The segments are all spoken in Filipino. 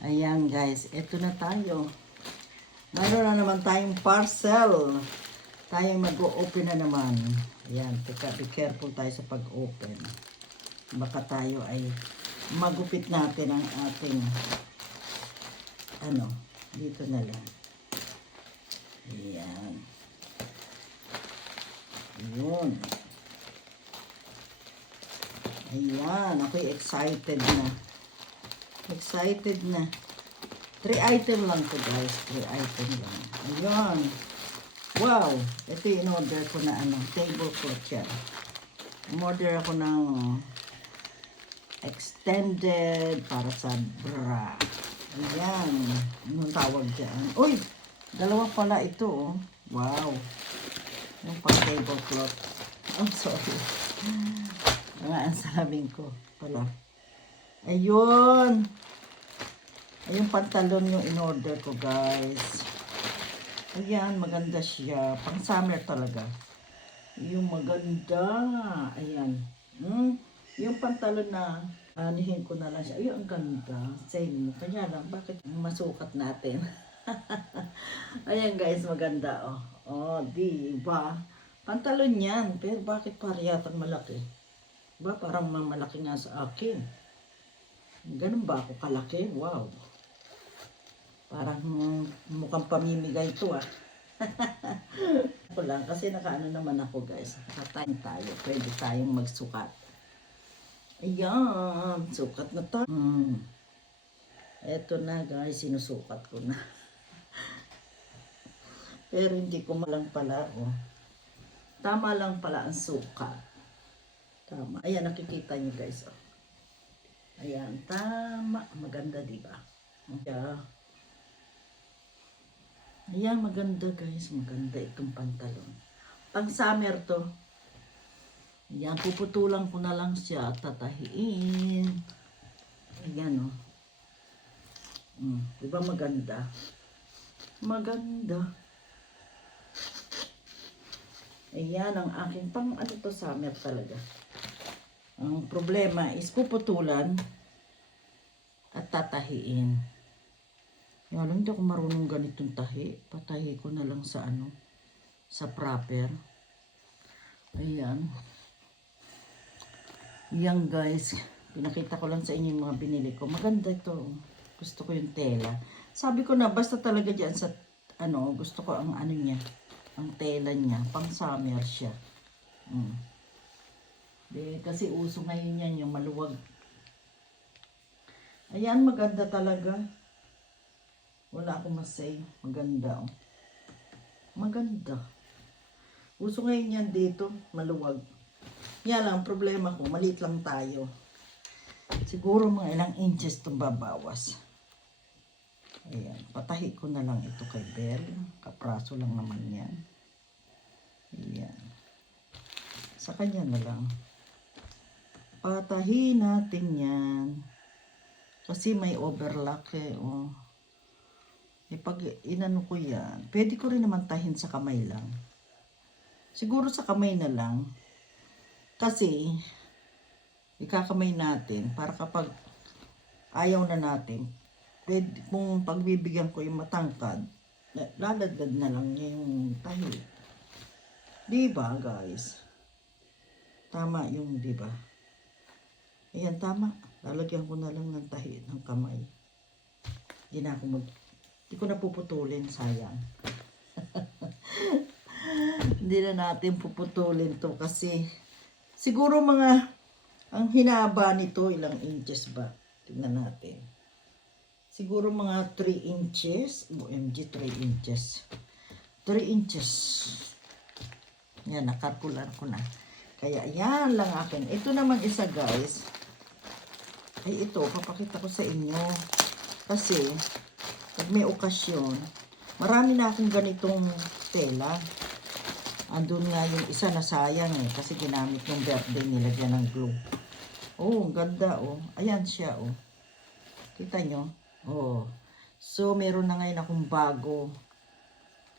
Ayan guys, eto na tayo. Mayroon na naman tayong parcel. Tayo mag-o-open na naman. Ayan, teka, be careful tayo sa pag-open. Baka tayo ay magupit natin ang ating dito na lang. Ayan. Yun. Ayan, ako'y excited na. Excited na. 3 item lang to guys. 3 item lang. Ayan. Wow. Ito yung in-order ko na tablecloth yan. In-order ako ng extended para sa bra. Ayan. Anong tawag dyan? Uy! Dalawa pala ito oh. Wow. Yung pang tablecloth. I'm sorry. Ang salamin ko pala. Ayun. Ayun pantalon yung in-order ko guys. Ayan, maganda siya. Pang summer talaga. Yung maganda. Ayan. Yung pantalon na anihin ko na lang siya. Ayun, ang ganda. Same. Kanya lang, bakit masukat natin? Ayan guys, maganda oh. Oh, diba? Pantalon yan. Pero bakit pariyatang malaki? Diba? Parang malaki nga sa akin. Ganun ba ako kalaki? Wow. Parang mukhang pamimigay ito ah. Ako lang kasi nakaano naman ako guys. Nakatime tayo. Pwede tayong magsukat. Ayan. Sukat na tayo. Eto na guys. Sinusukat ko na. Pero hindi ko malang pala oh. Tama lang pala ang sukat. Tama. Ayan nakikita niyo guys oh. Ayan. Tama. Maganda diba? Yeah. Ayan, maganda guys. Maganda itong pantalon. Pang summer to. Ayan, puputulan ko na lang siya. Tatahiin. Ayan o. Diba maganda? Maganda. Ayan ang aking pang to summer talaga. Ang problema is puputulan at tatahiin. Kaya lang, hindi ako marunong ganitong tahi. Patahi ko na lang sa sa proper. Ayan. Yan guys. Pinakita ko lang sa inyo yung mga binili ko. Maganda ito. Gusto ko yung tela. Sabi ko na, basta talaga dyan sa, gusto ko ang niya. Ang tela niya. Pang summer siya. Kasi uso ngayon yan, yung maluwag. Ayan, maganda talaga. Wala akong masay. Maganda oh. Maganda. Uso ngayon yan dito. Maluwag. Yan lang. Problema ko. Maliit lang tayo. Siguro mga ilang inches itong babawas. Ayan. Patahi ko na lang ito kay Bell. Kapraso lang naman yan. Ayan. Sa kanya na lang. Patahi natin yan. Kasi may overlock eh. Oh. Pag inano ko yan, pwede ko rin naman tahin sa kamay lang. Siguro sa kamay na lang. Kasi, ikakamay natin para kapag ayaw na natin, pwede, kung pagbibigyan ko yung matangkad, lalagdag na lang niya yung tahi. Diba guys? Tama yung diba? Ayan, tama. Lalagyan ko na lang ng tahi ng kamay. Hindi na ako Hindi ko na puputulin, sayang. Hindi na natin puputulin to kasi siguro ang hinaba nito, ilang inches ba? Tingnan natin. Siguro mga 3 inches. OMG, 3 inches. 3 inches. Yan, nakalkulan ko na. Kaya yan lang akin. Ito naman isa guys. Ay ito, papakita ko sa inyo. Kasi pag may okasyon, marami na akong ganitong tela. Andun nga yung isa na sayang eh, kasi ginamit yung birthday, nilagyan ng glue. Oh, ang ganda oh. Ayan siya oh. Kita nyo? Oh. So, meron na ngayon akong bago.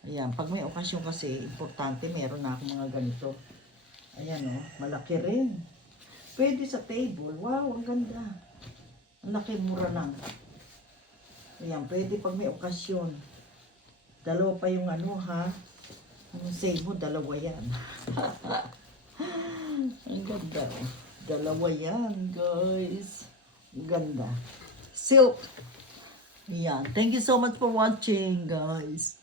Ayan, pag may okasyon kasi, importante, meron na akong mga ganito. Ayan oh, malaki rin. Pwede sa table. Wow, ang ganda. Ang laki, mura lang. Ayan, pwede pag may okasyon. Dalawa pa yung ano ha. Ang save mo, dalawa yan. Ang ganda. Dalawa yan, guys. Ang ganda. Silk. Yan. Thank you so much for watching, guys.